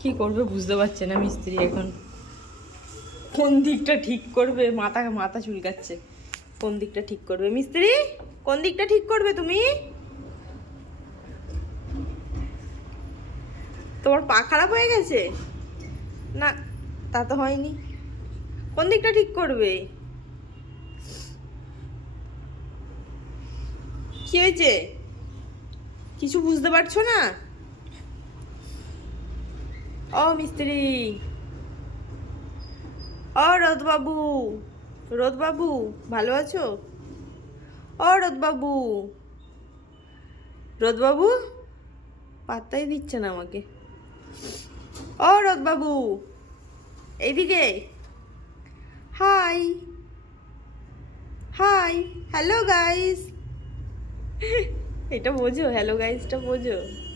কি করবে বুঝতে পারছে না মিস্ত্রি এখন। কোন দিকটা ঠিক করবে, মাথা মাথা চুলকাচ্ছে। কোন দিকটা ঠিক করবে মিস্ত্রি? কোন দিকটা ঠিক করবে তুমি? তোমার পা খারাপ হয়ে গেছে? না, তা তো হয়নি। কোন দিকটা ঠিক করবে? কি হয়েছে? কিছু বুঝতে পারছো না? ও মিস্ত্রি, ও রোদবাবু, রোদবাবু, ভালো আছো? ও রোদবাবু, রোদবাবু পাত্তাই দিচ্ছে না আমাকে। ও রোদবাবু, এইদিকে। Hi, hi, hello guys. এটা বোঝো, হ্যালো গাইসটা বোঝো?